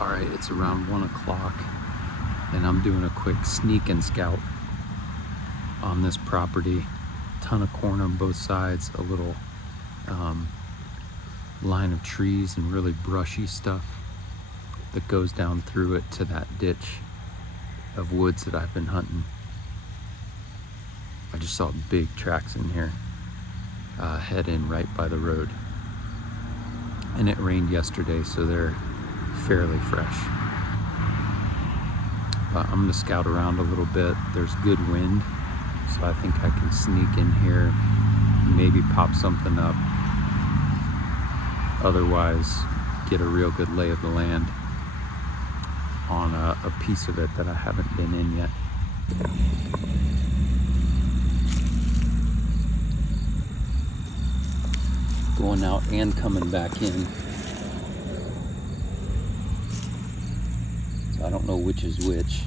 All right, it's around 1 o'clock and I'm doing a quick sneak and scout on this property. Ton of corn on both sides, a little line of trees and really brushy stuff that goes down through it to that ditch of woods that I've been hunting. I just saw big tracks in here, head in right by the road. And it rained yesterday, so they're fairly fresh. But I'm gonna scout around a little bit. There's good wind, so I think I can sneak in here, maybe pop something up. Otherwise, get a real good lay of the land on a piece of it that I haven't been in yet. Going out and coming back in. So I don't know which is which.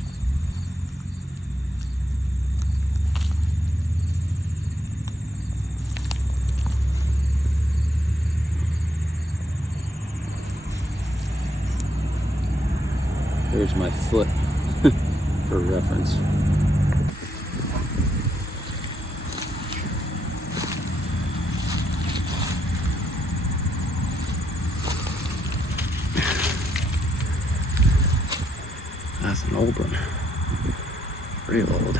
There's my foot for reference. That's an old one. Real old.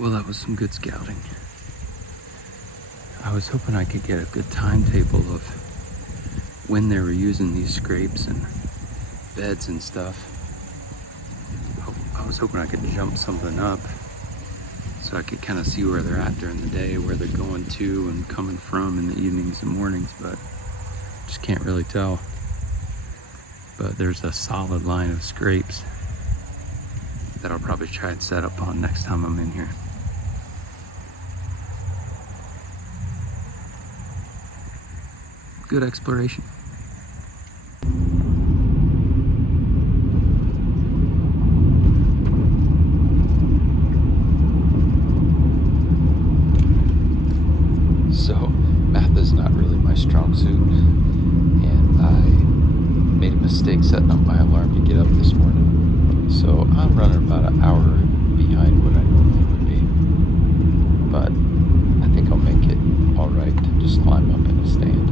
Well, that was some good scouting. I was hoping I could get a good timetable of when they were using these scrapes and beds and stuff. I was hoping I could jump something up so I could kind of see where they're at during the day, where they're going to and coming from in the evenings and mornings, but just can't really tell. But there's a solid line of scrapes that I'll probably try and set up on next time I'm in here. Good exploration. So, math is not really my strong suit, and I made a mistake setting up my alarm to get up this morning. So I'm running about an hour behind what I normally would be, but I think I'll make it all right to just climb up in a stand.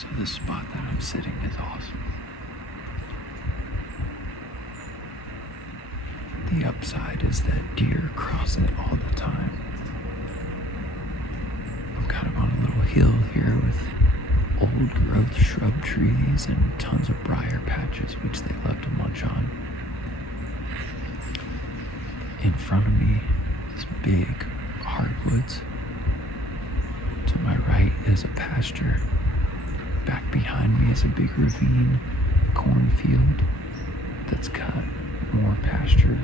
So this spot that I'm sitting is awesome. The upside is that deer cross it all the time. I'm kind of on a little hill here with old growth shrub trees and tons of briar patches, which they love to munch on. In front of me is big hardwoods. To my right is a pasture. Back behind me is a big ravine, cornfield that's cut, more pasture.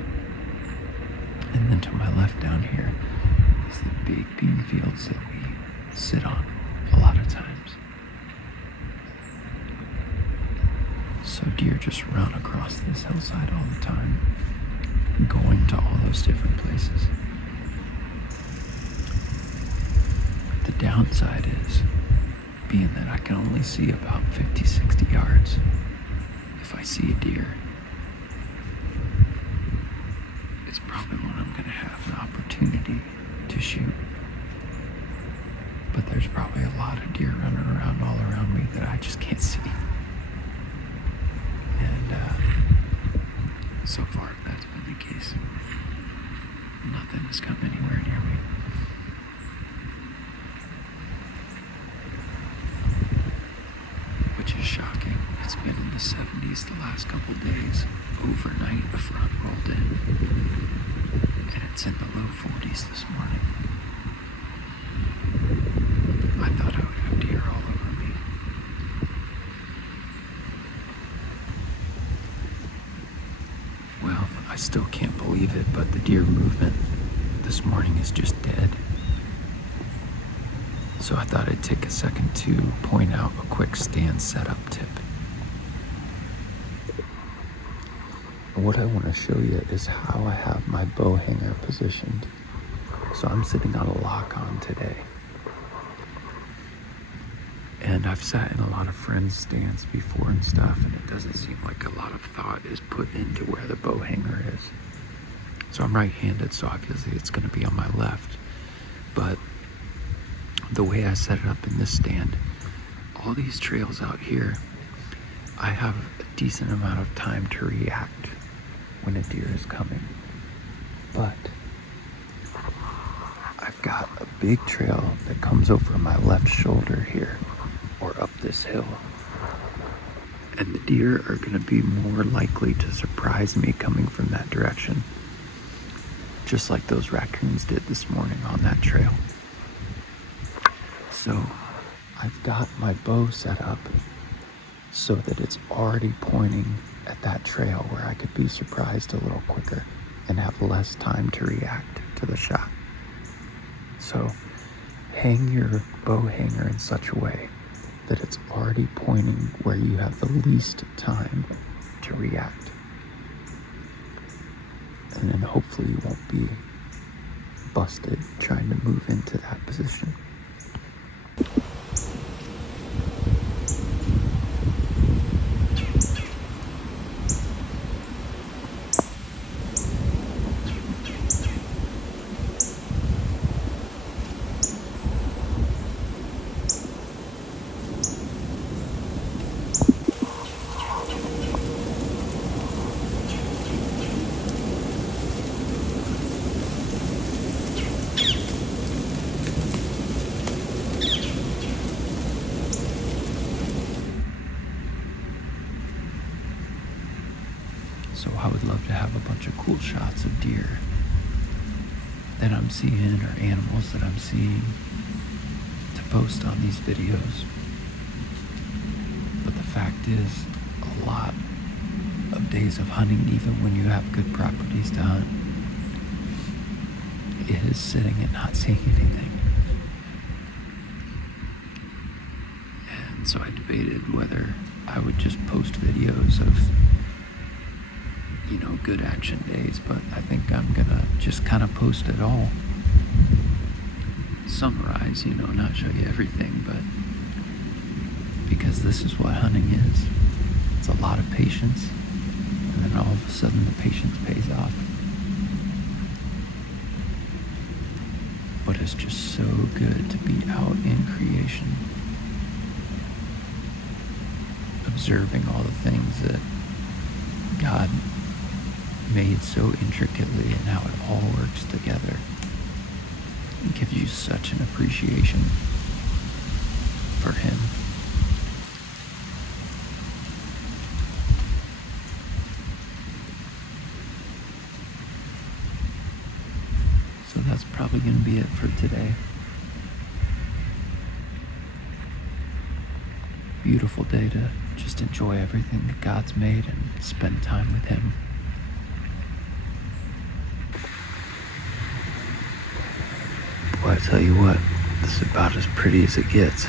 And then to my left down here is the big bean fields that we sit on a lot of times. So deer just run across this hillside all the time, going to all those different places. The downside is, being that I can only see about 50, 60 yards, if I see a deer, it's probably when I'm going to have an opportunity to shoot. But there's probably a lot of deer running around all around me that I just can't see. And so far, that's been the case. Nothing has come anywhere near me. Which is shocking. It's been in the 70s the last couple days. Overnight, a front rolled in. And it's in the low 40s this morning. I thought I would have deer all over me. Well, I still can't believe it, but the deer movement this morning is just dead. So I thought I'd take a second to point out a quick stand setup tip. What I want to show you is how I have my bow hanger positioned. So I'm sitting on a lock-on today. And I've sat in a lot of friends' stands before and stuff, and it doesn't seem like a lot of thought is put into where the bow hanger is. So I'm right-handed, so obviously it's going to be on my left. But the way I set it up in this stand, all these trails out here, I have a decent amount of time to react when a deer is coming. But I've got a big trail that comes over my left shoulder here, or up this hill. And the deer are going to be more likely to surprise me coming from that direction, just like those raccoons did this morning on that trail. So I've got my bow set up so that it's already pointing at that trail where I could be surprised a little quicker and have less time to react to the shot. So hang your bow hanger in such a way that it's already pointing where you have the least time to react. And then hopefully you won't be busted trying to move into that position. So I would love to have a bunch of cool shots of deer that I'm seeing or animals that I'm seeing to post on these videos. But the fact is, a lot of days of hunting, even when you have good properties to hunt, is sitting and not seeing anything. And so I debated whether I would just post videos of good action days, but I think I'm gonna just kind of post it all. Summarize, not show you everything, but because this is what hunting is. It's a lot of patience, and then all of a sudden the patience pays off. But it's just so good to be out in creation. observing all the things that God made so intricately and how it all works together. It gives you such an appreciation for Him. So that's probably going to be it for today. Beautiful day to just enjoy everything that God's made and spend time with Him. Boy, I tell you what, this is about as pretty as it gets.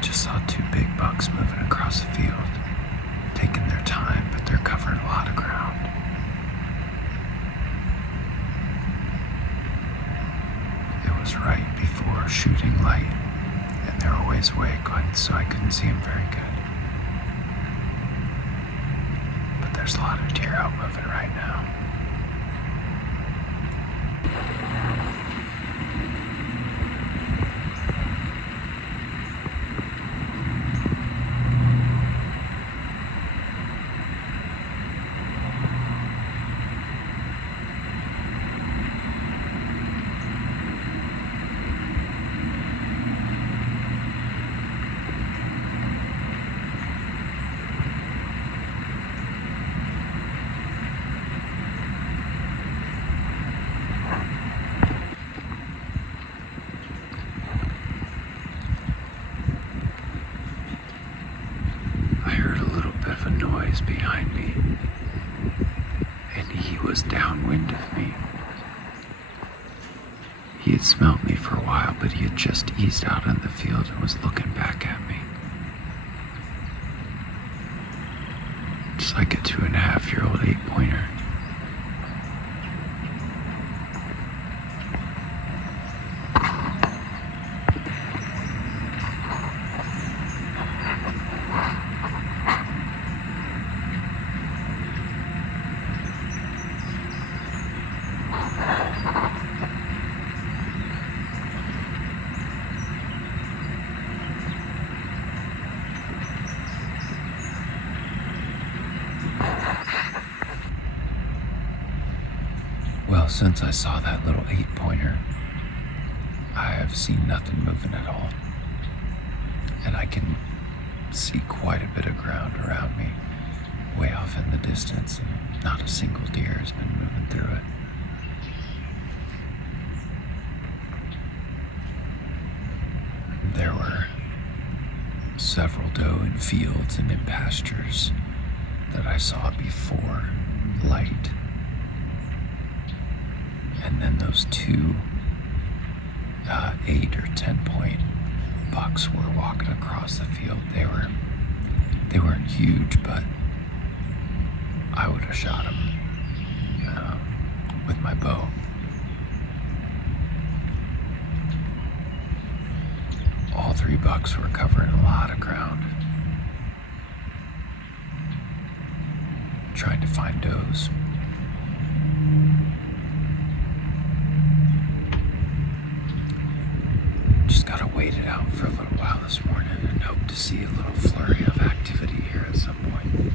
Just saw two big bucks moving across the field, taking their time, but they're covering a lot of ground. It was right before shooting light, and they were ways away, so I couldn't see them very good. But there's a lot of deer out moving right now. Behind me, and he was downwind of me. He had smelt me for a while, but he had just eased out in the field and was looking back at me. Just like a 2.5-year-old 8-pointer. Well, since I saw that little 8-pointer, I have seen nothing moving at all. And I can see quite a bit of ground around me, way off in the distance, and not a single deer has been moving through it. There were several doe in fields and in pastures that I saw before light. And then those two 8 or 10-point bucks were walking across the field. They weren't huge, but I would have shot them with my bow. All 3 bucks were covering a lot of ground, trying to find does. Just gotta wait it out for a little while this morning and hope to see a little flurry of activity here at some point.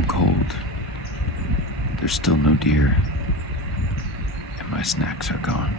I'm cold. There's still no deer, and my snacks are gone.